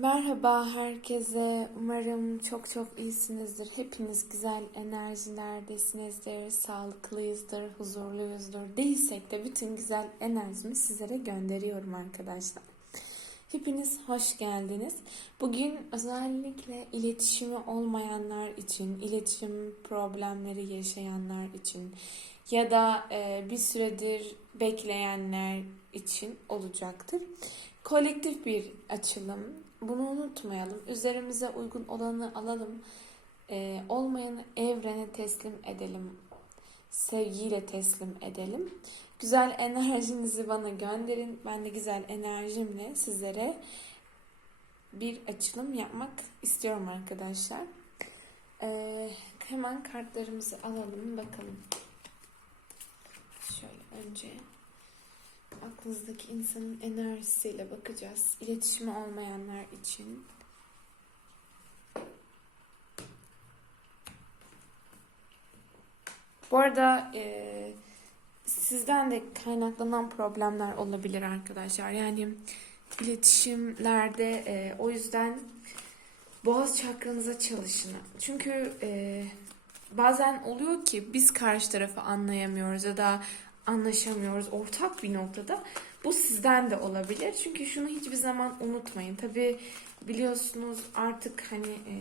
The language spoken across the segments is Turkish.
Merhaba herkese. Umarım çok çok iyisinizdir. Hepiniz güzel enerjilerdesinizdir, sağlıklıyızdır, huzurluyuzdur. Değilsek de bütün güzel enerjimi sizlere gönderiyorum arkadaşlar. Hepiniz hoş geldiniz. Bugün özellikle iletişimi olmayanlar için, iletişim problemleri yaşayanlar için ya da bir süredir bekleyenler için olacaktır. Kolektif bir açılım. Bunu unutmayalım. Üzerimize uygun olanı alalım. E, olmayanı evrene teslim edelim. Sevgiyle teslim edelim. Güzel enerjinizi bana gönderin. Ben de güzel enerjimle sizlere bir açılım yapmak istiyorum arkadaşlar. E, hemen kartlarımızı alalım bakalım. Şöyle önce aklınızdaki insanın enerjisiyle bakacağız. İletişimi olmayanlar için. Bu arada e, sizden de kaynaklanan problemler olabilir arkadaşlar. Yani iletişimlerde e, o yüzden boğaz çakranıza çalışın. Çünkü e, bazen oluyor ki biz karşı tarafı anlayamıyoruz ya da anlaşamıyoruz ortak bir noktada. Bu sizden de olabilir. Çünkü şunu hiçbir zaman unutmayın. Tabi biliyorsunuz artık hani e,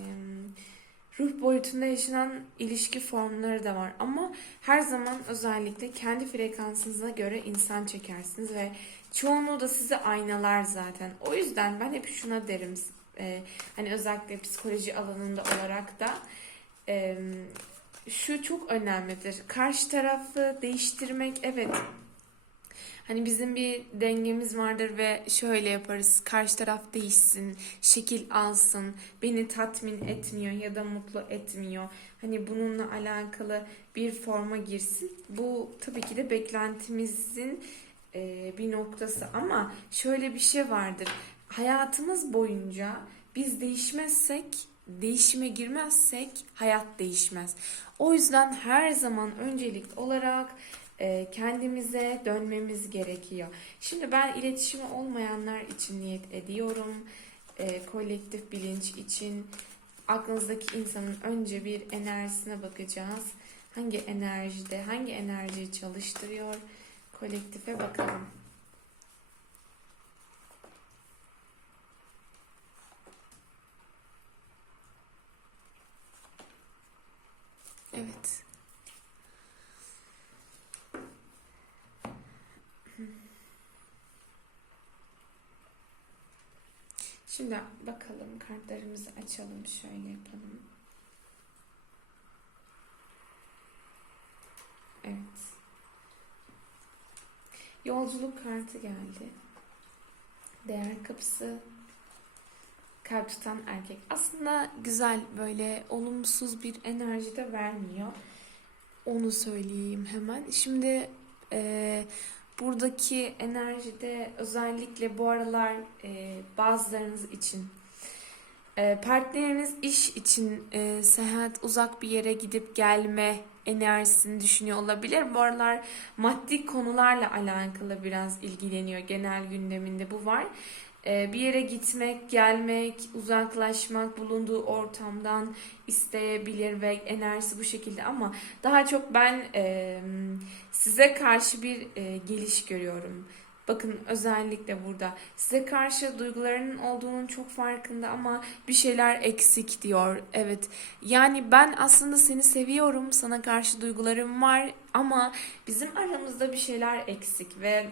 ruh boyutunda yaşanan ilişki formları da var. Ama her zaman özellikle kendi frekansınıza göre insan çekersiniz ve çoğunluğu da sizi aynalar zaten. O yüzden ben hep şuna derim. E, hani özellikle psikoloji alanında olarak da e, şu çok önemlidir. Karşı tarafı değiştirmek evet Hani bizim bir dengemiz vardır ve şöyle yaparız. Karşı taraf değişsin, şekil alsın, beni tatmin etmiyor ya da mutlu etmiyor. Hani bununla alakalı bir forma girsin. Bu tabii ki de beklentimizin e, bir noktası ama şöyle bir şey vardır. Hayatımız boyunca biz değişmezsek değişime girmezsek hayat değişmez. O yüzden her zaman öncelik olarak e, kendimize dönmemiz gerekiyor. Şimdi ben iletişimi olmayanlar için niyet ediyorum. E, kolektif bilinç için aklınızdaki insanın önce bir enerjisine bakacağız. Hangi enerjide, hangi enerjiyi çalıştırıyor? Kolektife bakalım. Evet. Şimdi bakalım kartlarımızı açalım. Şöyle yapalım. Evet. Yolculuk kartı geldi. Değer kapısı kalp tutan erkek. Aslında güzel böyle olumsuz bir enerji de vermiyor. Onu söyleyeyim hemen. Şimdi e, buradaki enerjide özellikle bu aralar e, bazılarınız için e, partneriniz iş için e, seyahat uzak bir yere gidip gelme enerjisini düşünüyor olabilir. Bu aralar maddi konularla alakalı biraz ilgileniyor. Genel gündeminde bu var. E, bir yere gitmek, gelmek, uzaklaşmak, bulunduğu ortamdan isteyebilir ve enerjisi bu şekilde ama daha çok ben e, size karşı bir e, geliş görüyorum. Bakın özellikle burada size karşı duygularının olduğunun çok farkında ama bir şeyler eksik diyor. Evet. Yani ben aslında seni seviyorum. Sana karşı duygularım var ama bizim aramızda bir şeyler eksik ve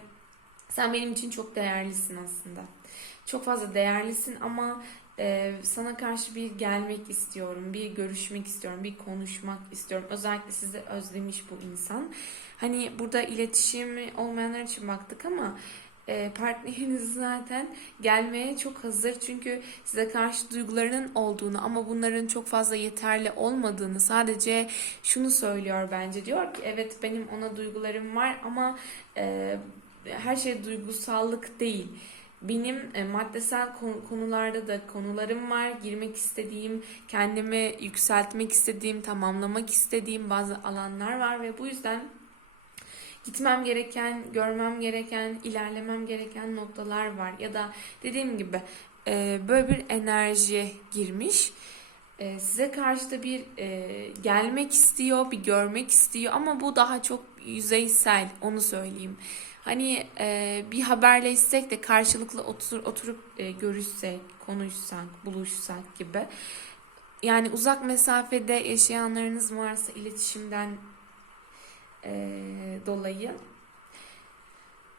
sen benim için çok değerlisin aslında. Çok fazla değerlisin ama e, sana karşı bir gelmek istiyorum, bir görüşmek istiyorum, bir konuşmak istiyorum. Özellikle sizi özlemiş bu insan. Hani burada iletişim olmayanlar için baktık ama e, partneriniz zaten gelmeye çok hazır. Çünkü size karşı duygularının olduğunu ama bunların çok fazla yeterli olmadığını sadece şunu söylüyor bence. Diyor ki evet benim ona duygularım var ama e, her şey duygusallık değil benim e, maddesel konularda da konularım var. Girmek istediğim, kendimi yükseltmek istediğim, tamamlamak istediğim bazı alanlar var ve bu yüzden gitmem gereken, görmem gereken, ilerlemem gereken noktalar var. Ya da dediğim gibi e, böyle bir enerjiye girmiş. E, size karşı da bir e, gelmek istiyor, bir görmek istiyor ama bu daha çok yüzeysel, onu söyleyeyim. Hani e, bir haberleşsek de karşılıklı otur, oturup e, görüşsek, konuşsak, buluşsak gibi. Yani uzak mesafede yaşayanlarınız varsa iletişimden e, dolayı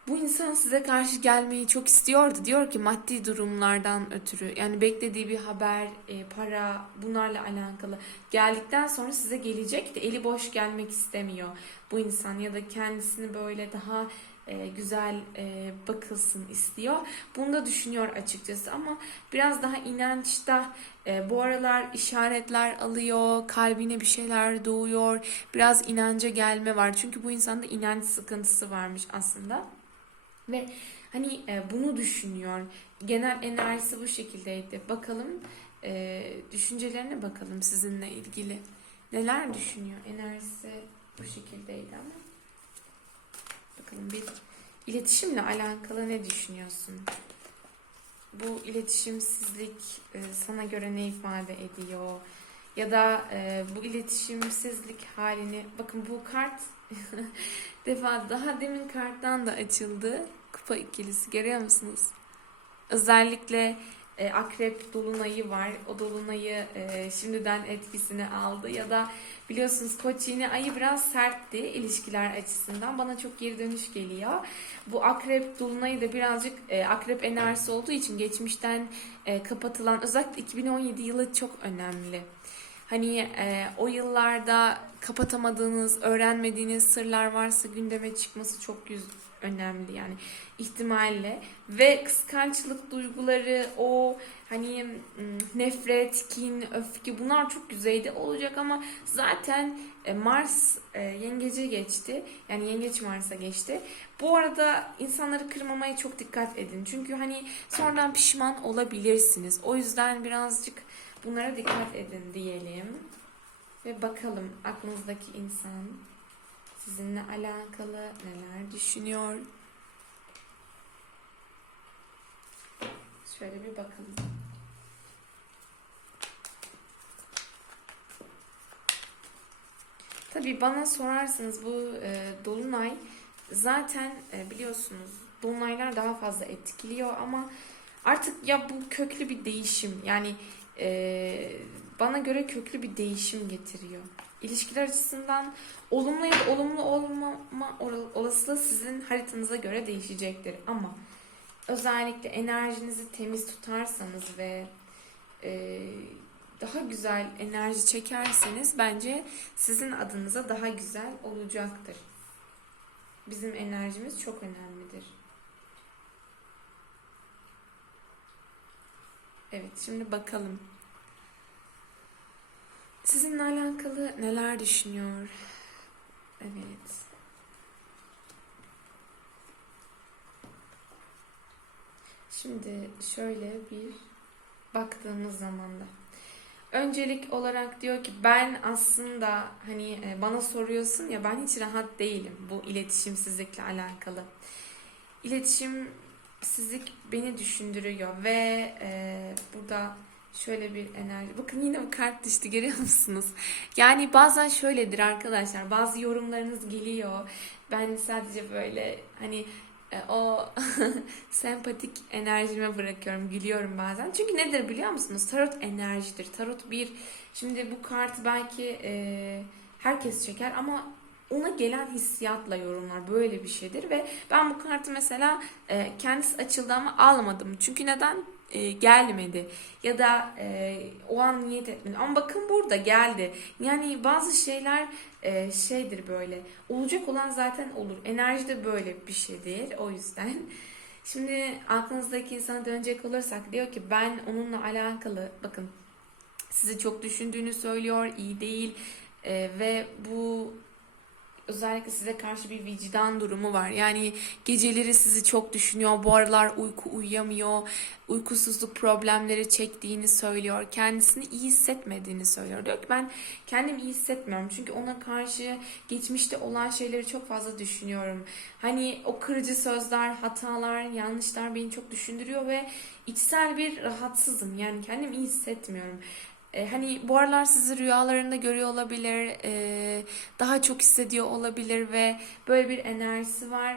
bu insan size karşı gelmeyi çok istiyordu. Diyor ki maddi durumlardan ötürü yani beklediği bir haber, e, para bunlarla alakalı geldikten sonra size gelecek de eli boş gelmek istemiyor bu insan ya da kendisini böyle daha e, güzel e, bakılsın istiyor. Bunu da düşünüyor açıkçası ama biraz daha inançta e, bu aralar işaretler alıyor, kalbine bir şeyler doğuyor. Biraz inanca gelme var. Çünkü bu insanda inanç sıkıntısı varmış aslında. Ve hani bunu düşünüyor. Genel enerjisi bu şekildeydi. Bakalım e, düşüncelerine bakalım sizinle ilgili. Neler düşünüyor? Enerjisi bu şekildeydi ama. Bakalım bir iletişimle alakalı ne düşünüyorsun? Bu iletişimsizlik e, sana göre ne ifade ediyor? Ya da e, bu iletişimsizlik halini bakın bu kart defa daha demin karttan da açıldı. Kupa ikilisi görüyor musunuz? Özellikle e, akrep dolunayı var. O dolunayı e, şimdiden etkisini aldı ya da biliyorsunuz koç yine ayı biraz sertti ilişkiler açısından. Bana çok geri dönüş geliyor. Bu akrep dolunayı da birazcık e, akrep enerjisi olduğu için geçmişten e, kapatılan özellikle 2017 yılı çok önemli. Hani e, o yıllarda kapatamadığınız, öğrenmediğiniz sırlar varsa gündeme çıkması çok yüz, önemli yani ihtimalle ve kıskançlık duyguları o hani nefret, kin, öfke bunlar çok yüzeyde olacak ama zaten e, Mars e, yengece geçti. Yani yengeç Mars'a geçti. Bu arada insanları kırmamaya çok dikkat edin. Çünkü hani sonradan pişman olabilirsiniz. O yüzden birazcık bunlara dikkat edin diyelim. Ve bakalım aklınızdaki insan sizinle alakalı neler düşünüyor? Şöyle bir bakalım. Tabii bana sorarsanız bu e, dolunay zaten e, biliyorsunuz dolunaylar daha fazla etkiliyor ama artık ya bu köklü bir değişim yani e, bana göre köklü bir değişim getiriyor. İlişkiler açısından olumlu ya da olumlu olmama olasılığı sizin haritanıza göre değişecektir. Ama özellikle enerjinizi temiz tutarsanız ve e, daha güzel enerji çekerseniz bence sizin adınıza daha güzel olacaktır. Bizim enerjimiz çok önemlidir. Evet şimdi bakalım. Sizinle alakalı neler düşünüyor? Evet. Şimdi şöyle bir baktığımız zaman da öncelik olarak diyor ki ben aslında hani e, bana soruyorsun ya ben hiç rahat değilim bu iletişimsizlikle alakalı. İletişimsizlik beni düşündürüyor ve e, burada Şöyle bir enerji. Bakın yine bu kart düştü görüyor musunuz? Yani bazen şöyledir arkadaşlar. Bazı yorumlarınız geliyor. Ben sadece böyle hani e, o sempatik enerjime bırakıyorum. Gülüyorum bazen. Çünkü nedir biliyor musunuz? Tarot enerjidir. Tarot bir şimdi bu kartı belki e, herkes çeker ama ona gelen hissiyatla yorumlar böyle bir şeydir ve ben bu kartı mesela e, kendisi açıldı ama almadım. Çünkü neden? E, gelmedi ya da e, o an niyet etmedi. Ama bakın burada geldi. Yani bazı şeyler e, şeydir böyle. Olacak olan zaten olur. Enerji de böyle bir şeydir. O yüzden. Şimdi aklınızdaki insana dönecek olursak diyor ki ben onunla alakalı bakın sizi çok düşündüğünü söylüyor. iyi değil. E, ve bu özellikle size karşı bir vicdan durumu var. Yani geceleri sizi çok düşünüyor. Bu aralar uyku uyuyamıyor. Uykusuzluk problemleri çektiğini söylüyor. Kendisini iyi hissetmediğini söylüyor. Diyor ki ben kendimi iyi hissetmiyorum. Çünkü ona karşı geçmişte olan şeyleri çok fazla düşünüyorum. Hani o kırıcı sözler, hatalar, yanlışlar beni çok düşündürüyor ve içsel bir rahatsızım. Yani kendimi iyi hissetmiyorum. E, hani bu aralar sizi rüyalarında görüyor olabilir, e, daha çok hissediyor olabilir ve böyle bir enerjisi var.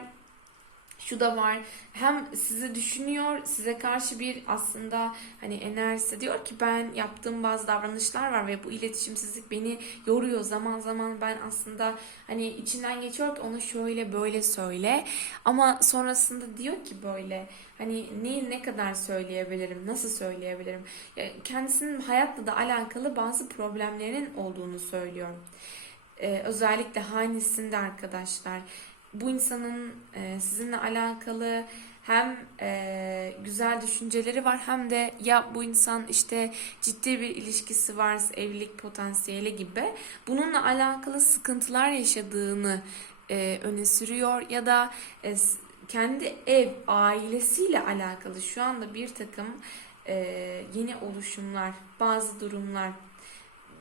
Şu da var. Hem sizi düşünüyor, size karşı bir aslında hani enerjisi diyor ki ben yaptığım bazı davranışlar var ve bu iletişimsizlik beni yoruyor. Zaman zaman ben aslında hani içinden geçiyor ki onu şöyle böyle söyle. Ama sonrasında diyor ki böyle hani neyi ne kadar söyleyebilirim, nasıl söyleyebilirim? Kendisinin hayatla da alakalı bazı problemlerinin olduğunu söylüyor. Ee, özellikle hanesinde arkadaşlar bu insanın e, sizinle alakalı hem e, güzel düşünceleri var hem de ya bu insan işte ciddi bir ilişkisi varsa evlilik potansiyeli gibi bununla alakalı sıkıntılar yaşadığını e, öne sürüyor ya da e, kendi ev ailesiyle alakalı şu anda bir takım e, yeni oluşumlar bazı durumlar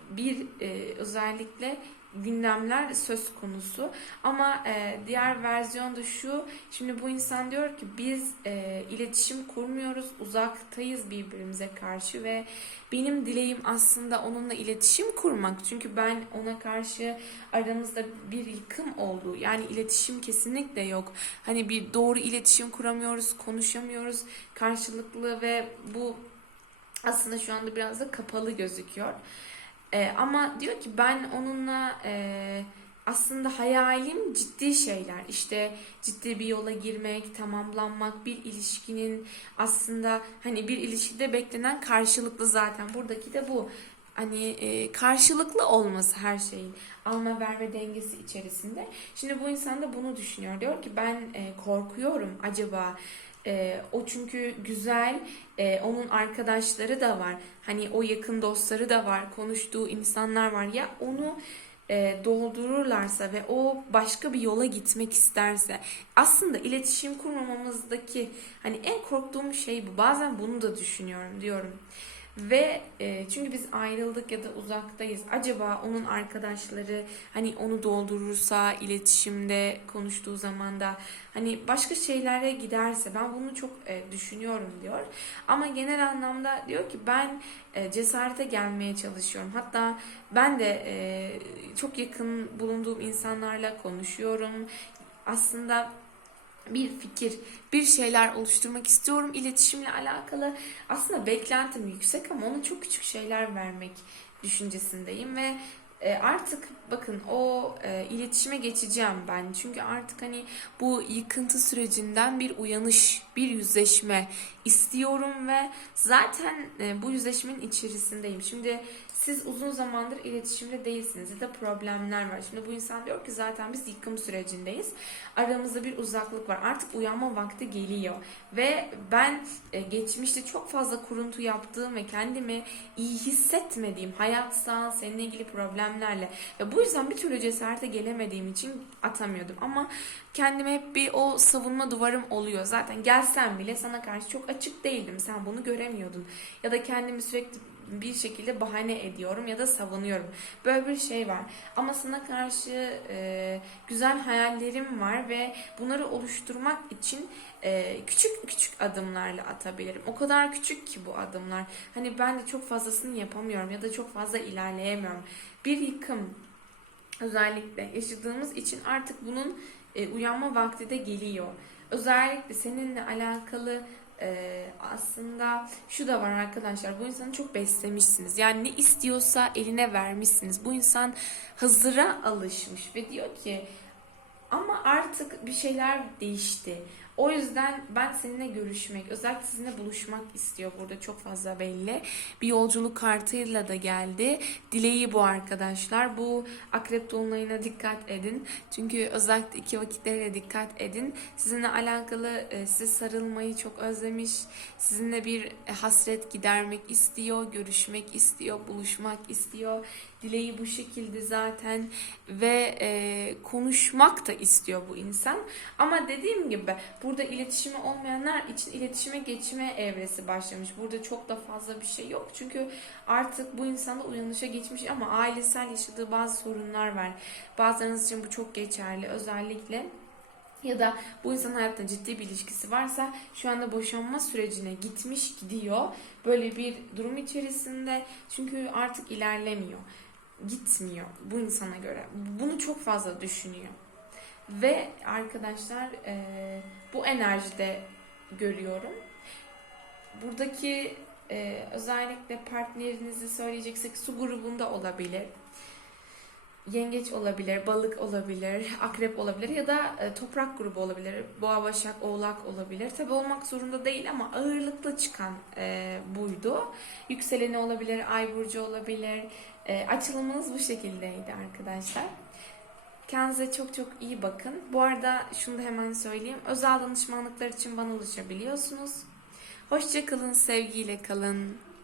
bir e, özellikle gündemler söz konusu. Ama e, diğer versiyon da şu. Şimdi bu insan diyor ki biz e, iletişim kurmuyoruz, uzaktayız birbirimize karşı ve benim dileğim aslında onunla iletişim kurmak. Çünkü ben ona karşı aramızda bir yıkım oldu. Yani iletişim kesinlikle yok. Hani bir doğru iletişim kuramıyoruz, konuşamıyoruz karşılıklı ve bu aslında şu anda biraz da kapalı gözüküyor. Ee, ama diyor ki ben onunla e, aslında hayalim ciddi şeyler. İşte ciddi bir yola girmek, tamamlanmak, bir ilişkinin aslında hani bir ilişkide beklenen karşılıklı zaten. Buradaki de bu. Hani e, karşılıklı olması her şeyin alma verme dengesi içerisinde. Şimdi bu insan da bunu düşünüyor. Diyor ki ben e, korkuyorum acaba e, o çünkü güzel, e, onun arkadaşları da var. Hani o yakın dostları da var, konuştuğu insanlar var. Ya onu e, doldururlarsa ve o başka bir yola gitmek isterse aslında iletişim kurmamamızdaki hani en korktuğum şey bu. Bazen bunu da düşünüyorum diyorum. Ve e, çünkü biz ayrıldık ya da uzaktayız. Acaba onun arkadaşları hani onu doldurursa iletişimde konuştuğu zaman da hani başka şeylere giderse ben bunu çok e, düşünüyorum diyor. Ama genel anlamda diyor ki ben e, cesarete gelmeye çalışıyorum. Hatta ben de e, çok yakın bulunduğum insanlarla konuşuyorum. Aslında bir fikir, bir şeyler oluşturmak istiyorum. İletişimle alakalı aslında beklentim yüksek ama ona çok küçük şeyler vermek düşüncesindeyim ve e, artık bakın o e, iletişime geçeceğim ben. Çünkü artık hani bu yıkıntı sürecinden bir uyanış, bir yüzleşme istiyorum ve zaten e, bu yüzleşmenin içerisindeyim. Şimdi siz uzun zamandır iletişimde değilsiniz ya da problemler var. Şimdi bu insan diyor ki zaten biz yıkım sürecindeyiz. Aramızda bir uzaklık var. Artık uyanma vakti geliyor. Ve ben e, geçmişte çok fazla kuruntu yaptığım ve kendimi iyi hissetmediğim hayatsal, seninle ilgili problemlerle ve bu yüzden bir türlü cesarete gelemediğim için atamıyordum. Ama kendime hep bir o savunma duvarım oluyor. Zaten gelsem bile sana karşı çok açık değildim. Sen bunu göremiyordun. Ya da kendimi sürekli bir şekilde bahane ediyorum ya da savunuyorum. Böyle bir şey var. Ama sana karşı e, güzel hayallerim var ve bunları oluşturmak için e, küçük küçük adımlarla atabilirim. O kadar küçük ki bu adımlar. Hani ben de çok fazlasını yapamıyorum ya da çok fazla ilerleyemiyorum. Bir yıkım özellikle yaşadığımız için artık bunun e, uyanma vakti de geliyor. Özellikle seninle alakalı e, aslında şu da var arkadaşlar. Bu insanı çok beslemişsiniz. Yani ne istiyorsa eline vermişsiniz. Bu insan hazıra alışmış ve diyor ki ama artık bir şeyler değişti. O yüzden ben seninle görüşmek, özellikle sizinle buluşmak istiyor burada çok fazla belli. Bir yolculuk kartıyla da geldi. Dileği bu arkadaşlar. Bu akrep dolunayına dikkat edin. Çünkü özellikle iki vakitlere dikkat edin. Sizinle alakalı e, size sarılmayı çok özlemiş. Sizinle bir e, hasret gidermek istiyor, görüşmek istiyor, buluşmak istiyor. Dileği bu şekilde zaten ve e, konuşmak da istiyor bu insan. Ama dediğim gibi burada iletişimi olmayanlar için iletişime geçme evresi başlamış. Burada çok da fazla bir şey yok. Çünkü artık bu insanda uyanışa geçmiş ama ailesel yaşadığı bazı sorunlar var. Bazılarınız için bu çok geçerli. Özellikle ya da bu insan hayatta ciddi bir ilişkisi varsa şu anda boşanma sürecine gitmiş gidiyor. Böyle bir durum içerisinde çünkü artık ilerlemiyor. Gitmiyor bu insana göre. Bunu çok fazla düşünüyor. Ve arkadaşlar eee, bu enerjide görüyorum. Buradaki eee, özellikle partnerinizi söyleyeceksek su grubunda olabilir. Yengeç olabilir, balık olabilir, akrep olabilir ya da e, toprak grubu olabilir. Boğa, başak, oğlak olabilir. Tabi olmak zorunda değil ama ağırlıklı çıkan e, buydu. Yükseleni olabilir, ay burcu olabilir. E, açılımınız bu şekildeydi arkadaşlar. Kendinize çok çok iyi bakın. Bu arada şunu da hemen söyleyeyim. Özel danışmanlıklar için bana ulaşabiliyorsunuz. Hoşça kalın, sevgiyle kalın.